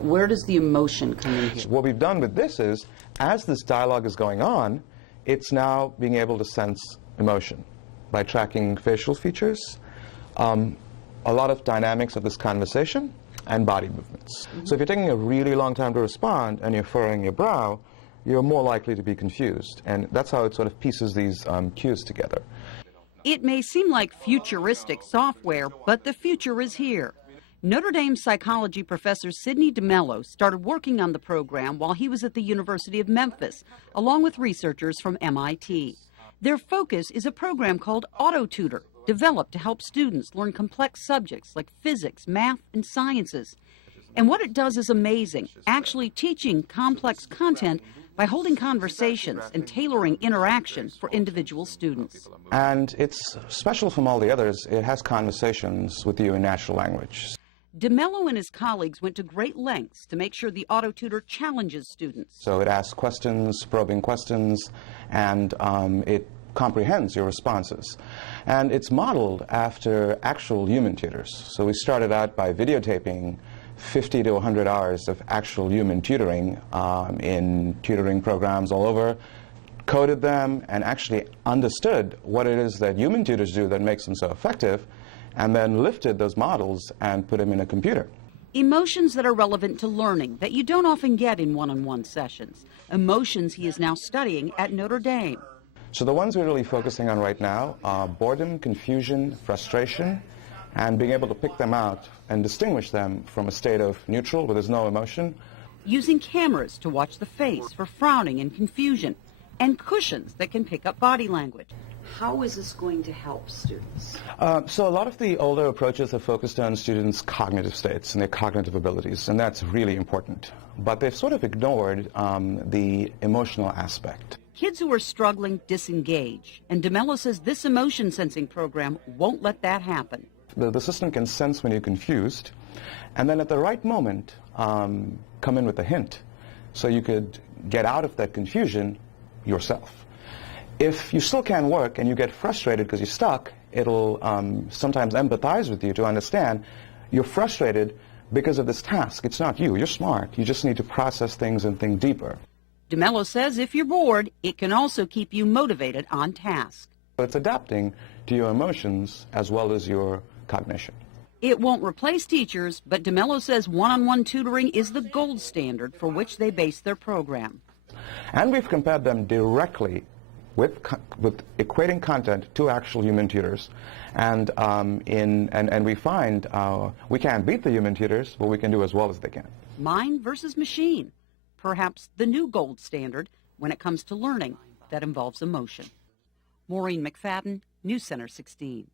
Where does the emotion come in here? So what we've done with this is, as this dialogue is going on, it's now being able to sense emotion by tracking facial features, a lot of dynamics of this conversation, and body movements. So if you're taking a really long time to respond and you're furrowing your brow, you're more likely to be confused. And that's how it sort of pieces these cues together. It may seem like futuristic software, but the future is here. Notre Dame psychology professor Sidney started working on the program while he was at the University of Memphis, along with researchers from MIT. Their focus is a program called AutoTutor, developed to help students learn complex subjects like physics, math, and sciences. And what it does is amazing, actually teaching complex content by holding conversations and tailoring interaction for individual students. And it's special from all the others. It has conversations with you in natural language. DeMello and his colleagues went to great lengths to make sure the AutoTutor challenges students. So it asks questions, probing questions, and it comprehends your responses. And it's modeled after actual human tutors. So we started out by videotaping 50 to 100 hours of actual human tutoring in tutoring programs all over, coded them, and actually understood what it is that human tutors do that makes them so effective, and then lifted those models and put them in a computer. Emotions that are relevant to learning that you don't often get in one-on-one sessions. Emotions he is now studying at Notre Dame. So the ones we're really focusing on right now are boredom, confusion, frustration, and being able to pick them out and distinguish them from a state of neutral where there's no emotion. Using cameras to watch the face for frowning and confusion, and cushions that can pick up body language. How is this going to help students? So a lot of the older approaches have focused on students' cognitive states and their cognitive abilities, and that's really important. But they've sort of ignored the emotional aspect. Kids who are struggling disengage, and DeMello says this emotion sensing program won't let that happen. The system can sense when you're confused, and then at the right moment come in with a hint, so you could get out of that confusion yourself. If you still can't work and you get frustrated because you're stuck, it'll sometimes empathize with you to understand you're frustrated because of this task. It's not you. You're smart. You just need to process things and think deeper. DeMello says if you're bored, it can also keep you motivated on task. It's adapting to your emotions as well as your cognition. It won't replace teachers, but DeMello says one-on-one tutoring is the gold standard for which they base their program. And we've compared them directly with equating content to actual human tutors. And we find we can't beat the human tutors, but we can do as well as they can. Mind versus machine, perhaps the new gold standard when it comes to learning that involves emotion. Maureen, McFadden, News Center 16.